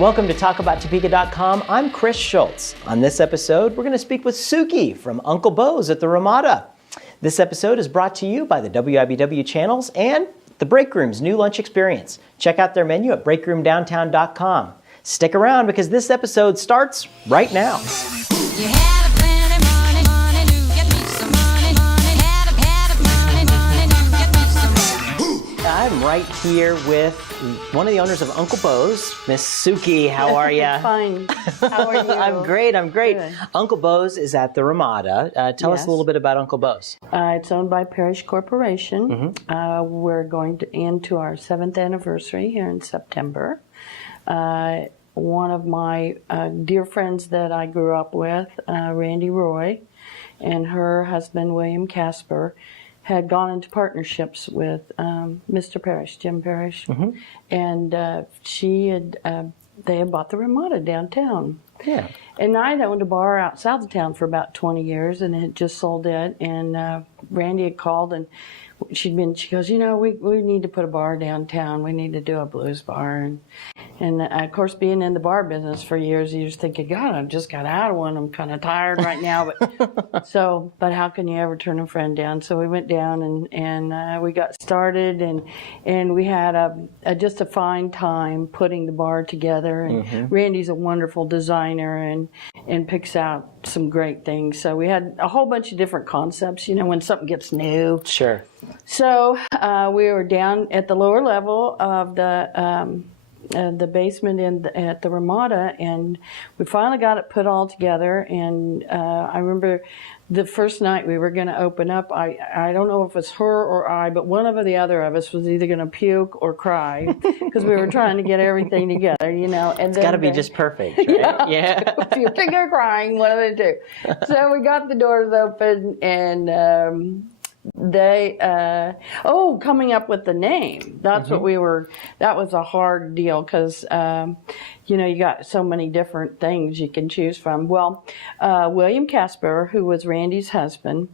Welcome to TalkAboutTopeka.com. I'm Chris Schultz. On this episode, we're going to speak with Suki from Uncle Bo's at the Ramada. This episode is brought to you by the WIBW channels and the Break Room's new lunch experience. Check out their menu at breakroomdowntown.com. Stick around because this episode starts right now. I'm right here with one of the owners of Uncle Bo's, Miss Suki. How are you? Fine. How are you? I'm great. Good. Uncle Bo's is at the Ramada. Tell us a little bit about Uncle Bo's. It's owned by Parrish Corporation. We're going into our 7th anniversary here in September. One of my dear friends that I grew up with, Randy Roy, and her husband, William Casper, had gone into partnerships with Mr. Parrish, Jim Parrish, and they had bought the Ramada downtown. Yeah. And I had owned a bar out south of town for about 20 years and had just sold it. And Randy had called and she goes, you know, we need to put a bar downtown. We need to do a blues bar. And of course, being in the bar business for years, you just think, God, I just got out of one. I'm kind of tired right now. But how can you ever turn a friend down? So we went down and we got started and we had just a fine time putting the bar together. And Randy's a wonderful designer and picks out some great things. So we had a whole bunch of different concepts, you know, when something gets new. Sure. So we were down at the lower level of the basement at the Ramada, and we finally got it put all together. And I remember the first night we were going to open up, I don't know if it was her or I, but one of the other of us was either going to puke or cry because we were trying to get everything together, you know. And it's got to be just perfect, right? Yeah. Puking or crying, one of the two. So we got the doors open and coming up with the name. That's what that was a hard deal because, you know, you got so many different things you can choose from. Well, William Casper, who was Randy's husband,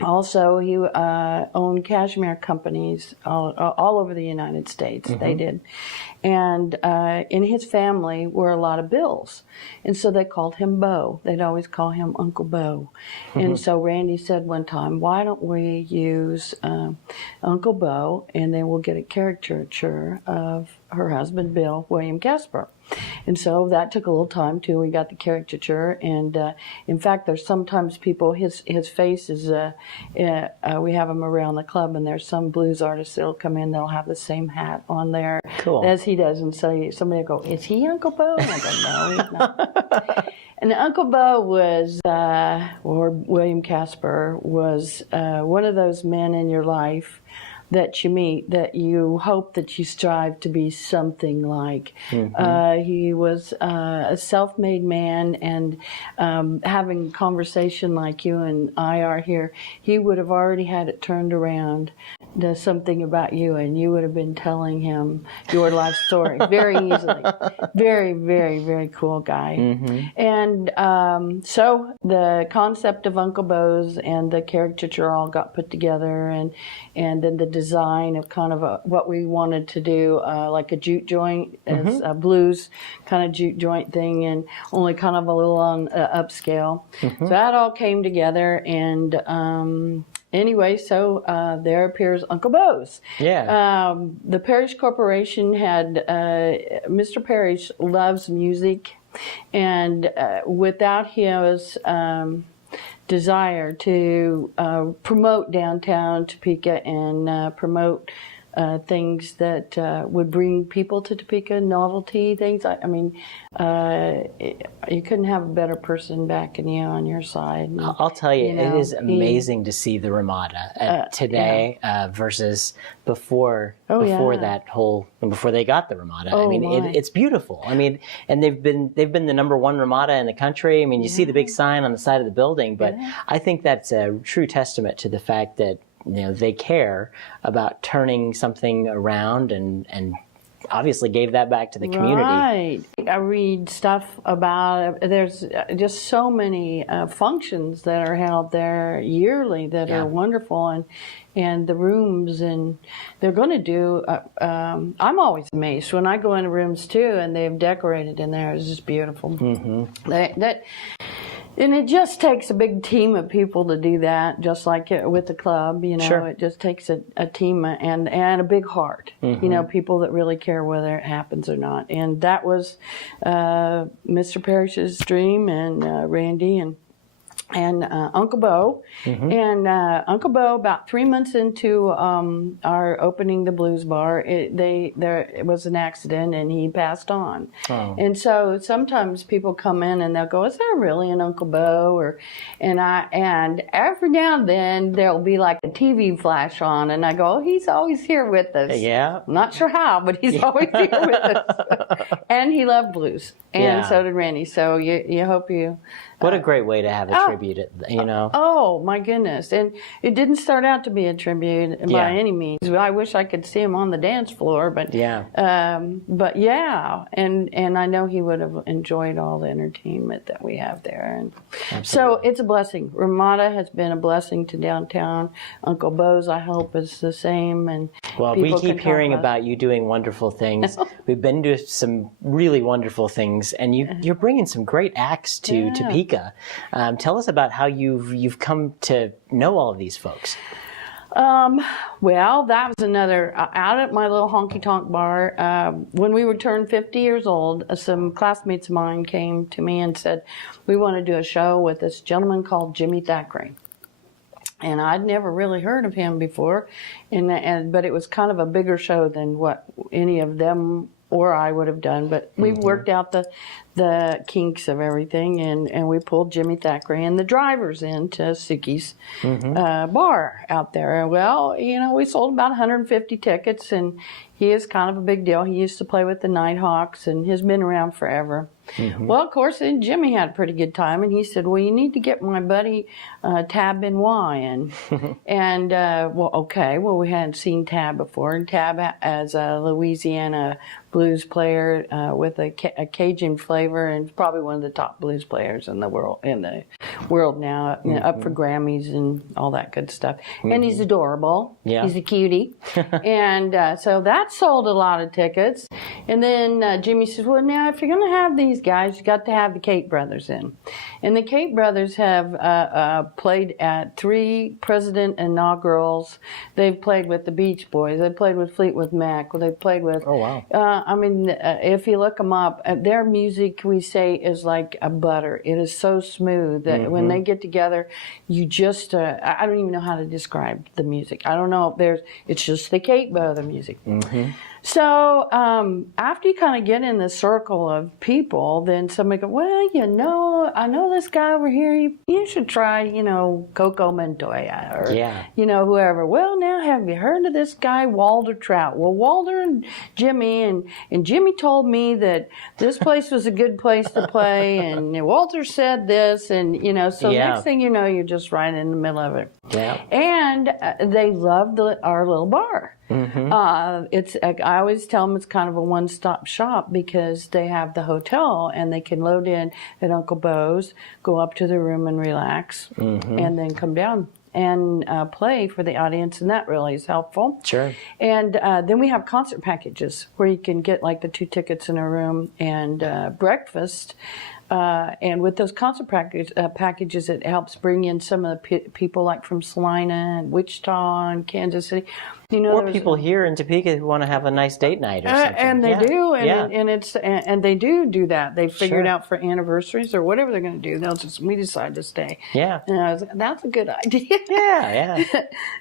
also he owned cashmere companies all over the United States. They did. And in his family were a lot of Bills. And so they called him Bo. They'd always call him Uncle Bo. And so Randy said one time, why don't we use Uncle Bo and then we'll get a caricature of her husband, Bill, William Casper. And so that took a little time too. We got the caricature, and in fact, there's sometimes people. His face is. We have him around the club, and there's some blues artists that'll come in. They'll have the same hat on there as he does, and so somebody will go, "Is he Uncle Bo?" And I go, "No, he's not." And Uncle Bo was, or William Casper was, one of those men in your life that you meet that you hope that you strive to be something like. He was a self-made man, and having a conversation like you and I are here, he would have already had it turned around to something about you, and you would have been telling him your life story very easily. Very, very, very cool guy. And so the concept of Uncle Bo's and the caricature all got put together, and then the design of kind of what we wanted to do, like a juke joint, as a blues kind of juke joint thing, and only kind of a little on upscale. So that all came together, and anyway, so there appears Uncle Bo's. Yeah. The Parrish Corporation had, Mr. Parrish loves music, and without his desire to promote downtown Topeka and promote things that would bring people to Topeka, novelty things. I mean, you couldn't have a better person backing you on your side. And, I'll tell you, it is amazing to see the Ramada today versus before that whole, before they got the Ramada. I mean, it's beautiful. I mean, and they've been the #1 Ramada in the country. I mean, you see the big sign on the side of the building, but I think that's a true testament to the fact that, you know, they care about turning something around and obviously gave that back to the community. Right. I read stuff about it. There's just so many functions that are held there yearly that are wonderful, and the rooms, and they're going to do. I'm always amazed when I go into rooms too, and they've decorated in there. It's just beautiful. And it just takes a big team of people to do that, just like with the club, It just takes a team and a big heart, people that really care whether it happens or not. And that was Mr. Parrish's dream, and Randy and Uncle Bo. And Uncle Bo, about 3 months into our opening the Blues Bar, it was an accident and he passed on. Oh. And so sometimes people come in and they'll go, "Is there really an Uncle Bo?" And every now and then there'll be like a TV flash on, and I go, "Oh, he's always here with us." Yeah. I'm not sure how, but he's always here with us. And he loved blues, and so did Randy. So you hope you. What a great way to have a tribute, Oh, my goodness. And it didn't start out to be a tribute by any means. I wish I could see him on the dance floor, but and I know he would have enjoyed all the entertainment that we have there. And so it's a blessing. Ramada has been a blessing to downtown. Uncle Bo's, I hope, is the same. And well, we keep hearing about you doing wonderful things. We've been to some really wonderful things, and you're bringing some great acts to Topeka. Tell us about how you've come to know all of these folks. Well, that was another, out at my little honky-tonk bar, when we would turn 50 years old, some classmates of mine came to me and said, "We want to do a show with this gentleman called Jimmy Thackeray." And I'd never really heard of him before, but it was kind of a bigger show than what any of them or I would have done. But we worked out the kinks of everything, and we pulled Jimmy Thackeray and the drivers into Suki's bar out there. Well, we sold about 150 tickets, and he is kind of a big deal. He used to play with the Nighthawks, and he's been around forever. Well, of course, then Jimmy had a pretty good time, and he said, "Well, you need to get my buddy Tab Benoit in." And, well, we hadn't seen Tab before, and Tab, as a Louisiana blues player with a Cajun flavor, and probably one of the top blues players in the world now, up for Grammys and all that good stuff. And he's adorable. Yeah. He's a cutie. And so that sold a lot of tickets. And then Jimmy says, "Well, now, if you're going to have these guys, you got to have the Kate Brothers in." And the Kate Brothers have played at 3 president inaugurals. They've played with the Beach Boys. They've played with Fleetwood Mac. They've played with... Oh, wow. If you look them up, their music, we say, is like a butter. It is so smooth that when they get together, you just... I don't even know how to describe the music. I don't know. It's just the Kate Brother music. So after you kind of get in the circle of people, then somebody goes, "Well, I know this guy over here. You should try, Coco Montoya or, whoever. Well, now, have you heard of this guy, Walter Trout?" Well, Walter and Jimmy, and Jimmy told me that this place was a good place to play, and Walter said this, and, so next thing you know, you're just right in the middle of it. Yeah. And they loved our little bar. I always tell them it's kind of a one-stop shop because they have the hotel and they can load in at Uncle Bo's, go up to the room and relax, and then come down and play for the audience, and that really is helpful. Sure. And then we have concert packages where you can get like the 2 tickets in a room and breakfast. And with those concert packages, it helps bring in some of the people like from Salina and Wichita and Kansas City. Or people here in Topeka who want to have a nice date night or something. And they do, and they do that. They figured out for anniversaries or whatever they're going to do. We decide to stay. Yeah. And I was like, that's a good idea.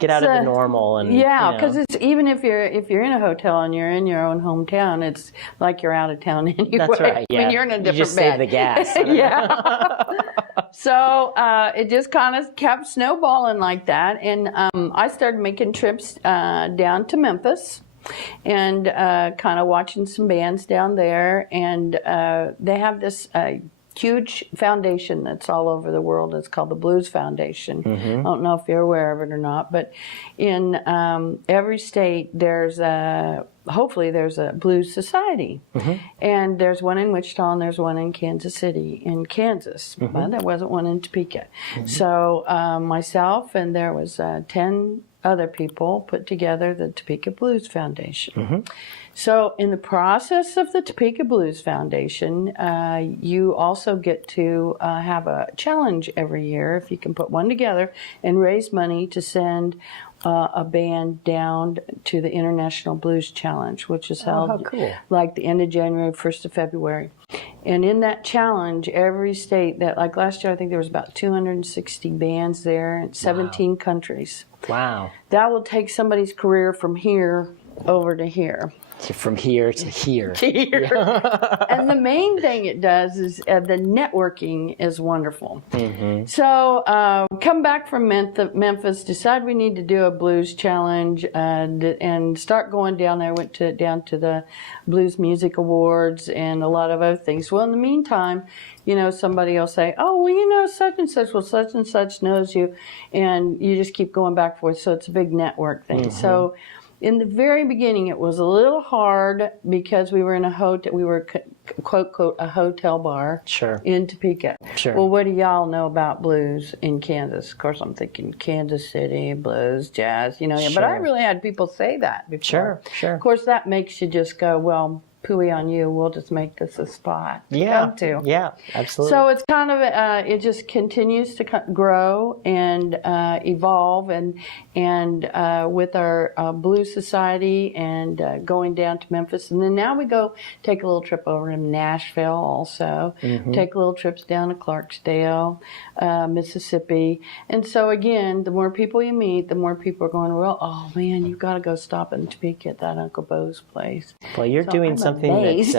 Get out of the normal and because it's even if you're in a hotel and you're in your own hometown, it's like you're out of town anyway. That's right. Yeah. When you're in a different you just save the gas. So it just kind of kept snowballing like that, and I started making trips down to Memphis and kind of watching some bands down there, and they have this huge foundation that's all over the world. It's called the Blues Foundation. I don't know if you're aware of it or not, but in every state hopefully there's a blues society. And there's one in Wichita and there's one in Kansas City in Kansas, but there wasn't one in Topeka. So myself and there was 10 other people put together the Topeka Blues Foundation. So in the process of the Topeka Blues Foundation, you also get to have a challenge every year, if you can put one together, and raise money to send a band down to the International Blues Challenge, which is held like the end of January, 1st of February. And in that challenge, every state that, like last year, I think there was about 260 bands there in 17 countries. Wow. That will take somebody's career from here over to here. From here to here. And the main thing it does is the networking is wonderful. So come back from Memphis, decide we need to do a blues challenge, and start going down there. Went down to the Blues Music Awards and a lot of other things. Well, in the meantime, somebody will say, oh, well, such and such. Well, such and such knows you. And you just keep going back and forth. So it's a big network thing. So in the very beginning, it was a little hard because we were in a hotel. We were, quote, quote, a hotel bar in Topeka. Well, what do y'all know about blues in Kansas? Of course, I'm thinking Kansas City, blues, jazz, but I really had people say that before. Of course, that makes you just go, well, pooey on you, we'll just make this a spot to come to. Yeah, absolutely. So it's kind of, it just continues to grow and evolve, and with our Blues Society and going down to Memphis. And then now we go take a little trip over to Nashville also, take little trips down to Clarksdale, Mississippi. And so again, the more people you meet, the more people are going, well, oh man, you've got to go stop in Topeka at that Uncle Bo's place. Well, you're doing something that's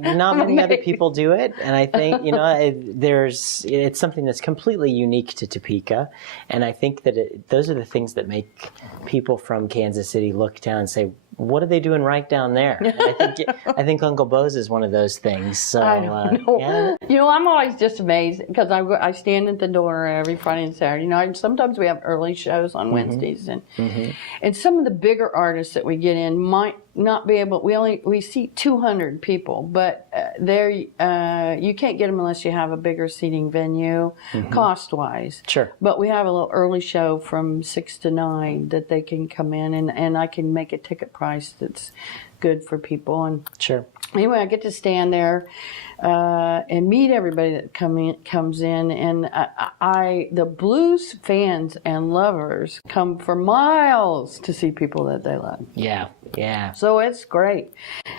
not many other people do it, and I think it's something that's completely unique to Topeka, and I think that those are the things that make people from Kansas City look down and say, what are they doing right down there? And I think Uncle Bo's is one of those things. So I don't know. I'm always just amazed because I stand at the door every Friday and Saturday. Sometimes we have early shows on Wednesdays, and some of the bigger artists that we get in might not be able. We seat 200 people, but you can't get them unless you have a bigger seating venue, cost wise. But we have a little early show from 6 to 9 that they can come in, and I can make a ticket price that's good for people. And anyway, I get to stand there and meet everybody that comes in, and the blues fans and lovers come for miles to see people that they love. So it's great,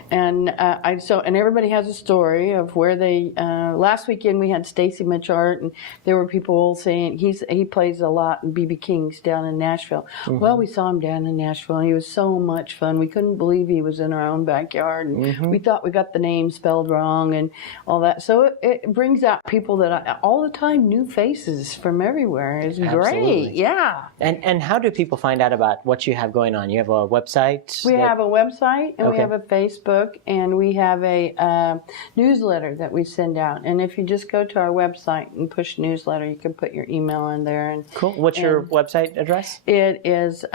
and and everybody has a story of where they. Last weekend we had Stacy Mitchart, and there were people saying he plays a lot in BB King's down in Nashville. Well, we saw him down in Nashville, and he was so much fun. We couldn't believe he was in our own backyard, and we thought we got the name spelled wrong and all that. So it brings out people that all the time, new faces from everywhere. It's great. And how do people find out about what you have going on? You have a website? We have a website, and we have a Facebook, and we have a newsletter that we send out. And if you just go to our website and push newsletter, you can put your email in there. And What's your website address? It is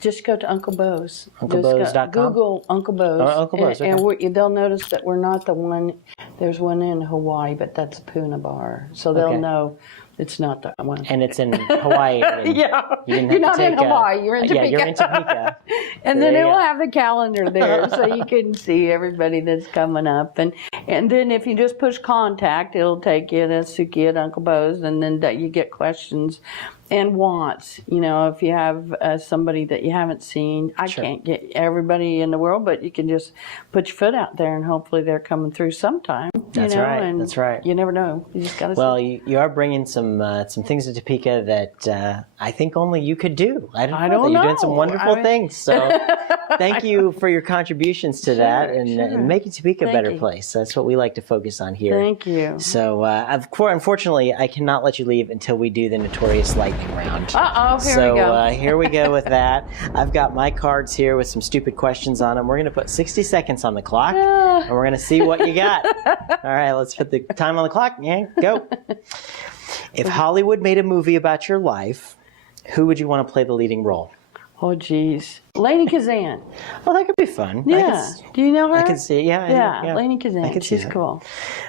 just go to Uncle Bo's. UncleBo's.com? Google Uncle Bo's. Uncle Bo's. And they'll notice that we're not the one. There's one in Hawaii, but that's Puna Bar, so they'll know. It's not that one. And it's in Hawaii. You're not in Hawaii. You're in Topeka. You're in Topeka. And then it will have the calendar there, so you can see everybody that's coming up. And then if you just push contact, it'll take you to Suki at Uncle Bo's, and then you get questions and wants. If you have somebody that you haven't seen, I can't get everybody in the world, but you can just put your foot out there, and hopefully they're coming through sometime. That's right. And that's right. You never know. You just got to. Well, you are bringing some things to Topeka that I think only you could do. I don't know. You're doing some wonderful things. So thank you for your contributions to that and making Topeka a better place. That's what we like to focus on here. Thank you. So, unfortunately, I cannot let you leave until we do the Notorious Light lightning round. Uh-oh, here So we go. here we go with that. I've got my cards here with some stupid questions on them. We're going to put 60 seconds on the clock, and we're going to see what you got. All right, let's put the time on the clock. Yeah, go. If Hollywood made a movie about your life, who would you want to play the leading role? Oh, geez. Lainie Kazan. Well, that could be fun. Yeah. Do you know her? I can see. Yeah. Yeah, Lainie Kazan. I can see She's that. cool.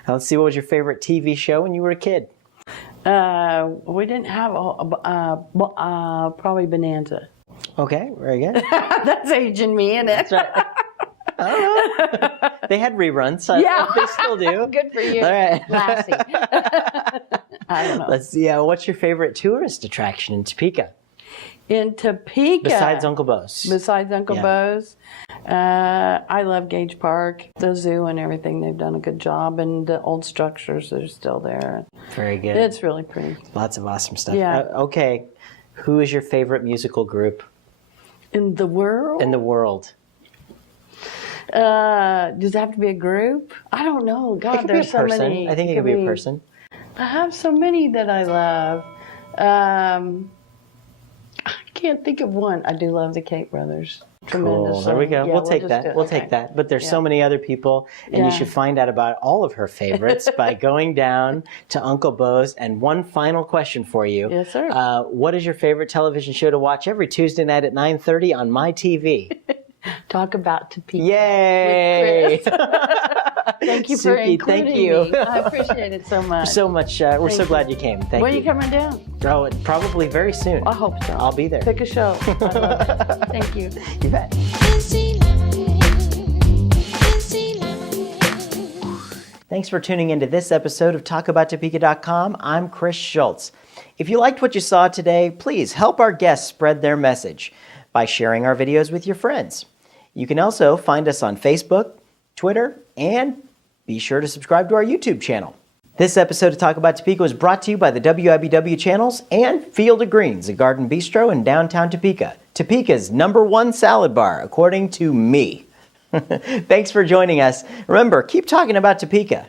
Let's see. What was your favorite TV show when you were a kid? We didn't have probably Bonanza. Okay, very good. That's aging me, isn't it? That's right. They had reruns. Yeah. They still do. Good for you. All right. Lassie. I don't know. Let's see. What's your favorite tourist attraction in Topeka? In Topeka. Besides Uncle Bo's. Besides Uncle Yeah. Bo's. I love Gage Park, the zoo and everything. They've done a good job, and the old structures that are still there. Very good. It's really pretty. Lots of awesome stuff. Yeah. Okay. Who is your favorite musical group In the world? in the world? Does it have to be a group? I don't know. It God, could be a there's so person. many. I think it could be a person. I have so many that I love. I can't think of one. I do love the Kate Brothers. Cool. Tremendous. There we go. Yeah, we'll take just that. do it. We'll Okay. take that. But there's Yeah. so many other people, and you Yeah. should find out about all of her favorites by going down to Uncle Bo's. And one final question for you. Yes, sir. What is your favorite television show to watch every Tuesday night at 9:30 on my TV? Talk about Topeka. Yay! With Chris. Thank you for Suki, including thank you. me. I appreciate it so much. So much. We're so Thank glad you. you came. Thank When are you. you coming down? Oh, probably very soon. I hope so. I'll be there. Pick a show. I love it. Thank you. You bet. Thanks for tuning into this episode of TalkAboutTopeka.com. I'm Chris Schultz. If you liked what you saw today, please help our guests spread their message by sharing our videos with your friends. You can also find us on Facebook, Twitter, and be sure to subscribe to our YouTube channel. This episode of Talk About Topeka was brought to you by the WIBW channels and Field of Greens, a garden bistro in downtown Topeka. Topeka's #1 salad bar, according to me. Thanks for joining us. Remember, keep talking about Topeka.